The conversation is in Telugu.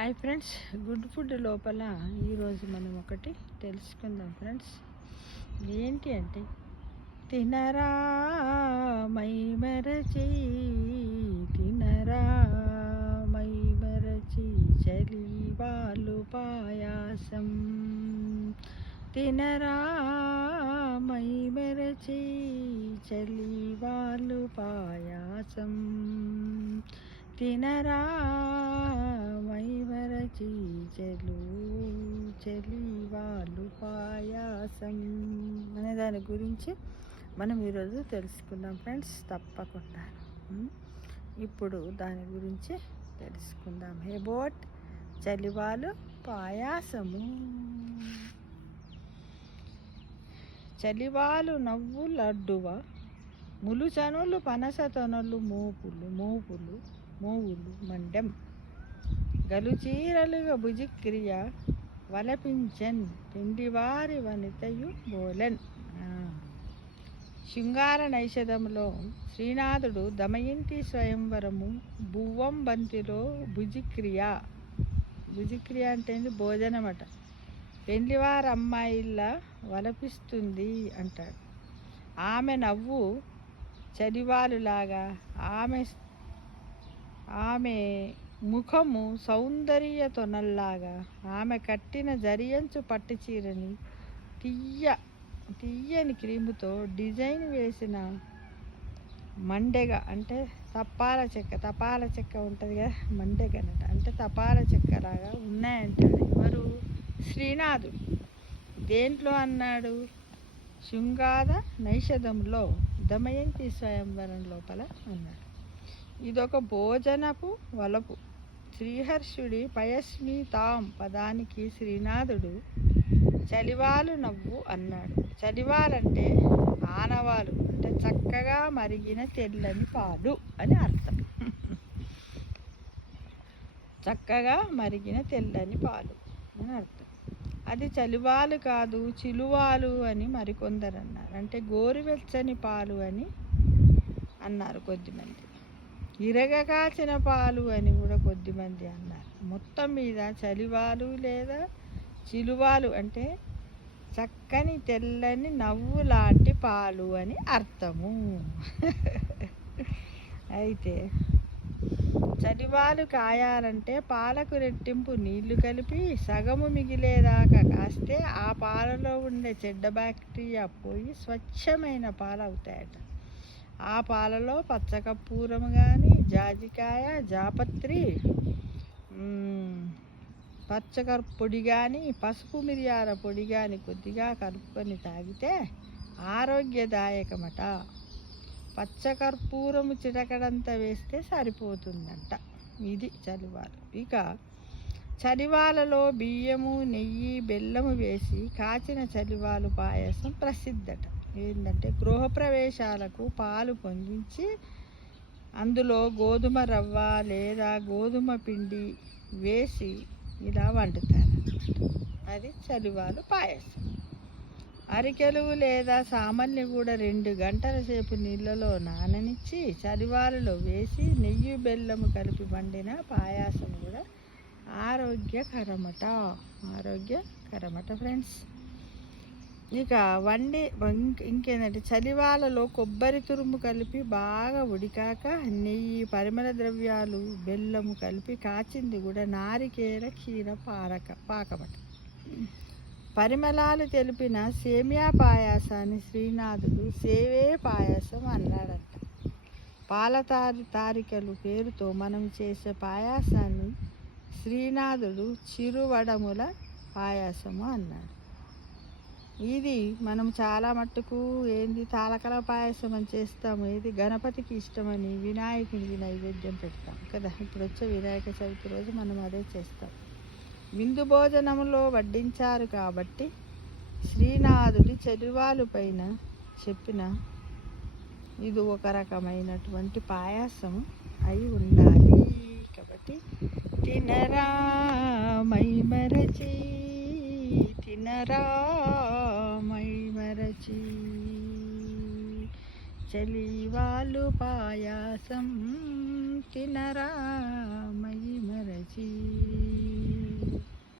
హాయ్ ఫ్రెండ్స్, గుడ్ ఫుడ్ లోపల ఈరోజు మనం ఒకటి తెలుసుకుందాం ఫ్రెండ్స్. ఏంటి అంటే తినరా మై మరచి, తినరా మై మరచి చలి వాళ్ళు పాయాసం, తినరా మై మరచి చలి వాళ్ళు పాయాసం, తినరా మై మరచి చలి వాళ్ళు పాయాసం అనే దాని గురించి మనం ఈరోజు తెలుసుకుందాం ఫ్రెండ్స్. తప్పకుండా ఇప్పుడు దాని గురించి తెలుసుకుందాం. అబౌట్ చలివాలు పాయాసము. చలివాలు నవ్వు లడ్డువ, ములుచనులు పనస తొనలు మోపులు మండెం, గలుచీరలుగా భుజిక్రియ వలపించన్, పిండివారి వనితయు బోలెన్. శృంగార నైషధములో శ్రీనాథుడు దమయంతి స్వయంవరము భువం బంతిలో భుజిక్రియ అంటే భోజనం అట. పెండ్లివారి అమ్మాయిల్లా వలపిస్తుంది అంటాడు. ఆమె నవ్వు చలివాలులాగా, ఆమె ముఖము సౌందర్య తొనల్లాగా, ఆమె కట్టిన జరియంచు పట్టు చీరని తీయని క్రీముతో డిజైన్ వేసిన మండెగ అంటే తపాల చెక్క ఉంటుంది కదా, మండెగనట అంటే తపాల చెక్కలాగా ఉన్నాయంటాడు. ఎవరు? శ్రీనాథుడు. దేంట్లో అన్నాడు? శృంగార నైషధంలో దమయంతి స్వయంవరం లోపల అన్నాడు. ఇదొక భోజనపు వలపు. శ్రీహర్షుడి పయస్మితాం పదానికి శ్రీనాథుడు చలివాలు నవ్వు అన్నాడు. చలివాలంటే ఆనవాలు, అంటే చక్కగా మరిగిన తెల్లని పాలు అని అర్థం. చక్కగా మరిగిన తెల్లని పాలు అని అర్థం. అది చలివాలు కాదు, చిలువాలు అని మరికొందరు అన్నారు. అంటే గోరువెచ్చని పాలు అని అన్నారు కొద్దిమంది. ఇరగ కాచిన పాలు అని కూడా కొద్దిమంది అన్నారు. మొత్తం మీద చలివాలు లేదా చిలువాలు అంటే చక్కని తెల్లని నవ్వు లాంటి పాలు అని అర్థము. అయితే చలివాలు కాయాలంటే పాలకు రెట్టింపు నీళ్లు కలిపి సగము మిగిలేదాకా కాస్తే ఆ పాలలో ఉండే చెడ్డ బ్యాక్టీరియా పోయి స్వచ్ఛమైన పాలు అవుతాయట. ఆ పాలలో పచ్చకర్పూరము కానీ, జాజికాయ, జాపత్రి, పొడి కానీ, పసుపు మిరియాల పొడి కానీ కొద్దిగా కలుపుకొని తాగితే ఆరోగ్యదాయకమట. పచ్చకర్పూరము చిటకడంత వేస్తే సరిపోతుందంట. ఇది చలివాలు. ఇక చలివాలలో బియ్యము, నెయ్యి, బెల్లము వేసి కాచిన చలివాలు పాయసం ప్రసిద్ధట. ఏంటంటే గృహప్రవేశాలకు పాలు పొంగించి అందులో గోధుమ రవ్వ లేదా గోధుమ పిండి వేసి ఇలా వండుతారు. అది చలివాలు పాయసం. అరికెలు లేదా సామాన్లు కూడా 2 గంటల సేపు నీళ్ళలో నాననిచ్చి చలివాలులో వేసి నెయ్యి బెల్లము కలిపి వండిన పాయాసం కూడా ఆరోగ్యకరమట ఫ్రెండ్స్. ఇక ఇంకేంటంటే చలివాలలో కొబ్బరి తురుము కలిపి బాగా ఉడికాక నెయ్యి, పరిమళ ద్రవ్యాలు, బెల్లము కలిపి కాచింది కూడా నారికేల క్షీర పాకమట. పరిమళాలు తెలిపిన సేమియా పాయాసాన్ని శ్రీనాథుడు సేవే పాయాసం అన్నాడంట. తారికలు పేరుతో మనం చేసే పాయాసాన్ని శ్రీనాథుడు చిరువడముల పాయాసము అన్నాడు. ఇది మనం చాలా మట్టుకు తాలకల పాయసం అని చేస్తాము. ఇది గణపతికి ఇష్టమని వినాయకునికి నైవేద్యం పెడతాం కదా. ఇప్పుడు వచ్చే వినాయక చవితి రోజు మనం అదే చేస్తాం. విందు భోజనంలో వడ్డించారు కాబట్టి శ్రీనాథుడి చలివాలు పైన చెప్పిన ఇది ఒక రకమైనటువంటి పాయాసం అయి ఉండాలి. కాబట్టి తినరా మై మరచి, తినరా మై మరచి చలివాలు పాయాసం, తినరా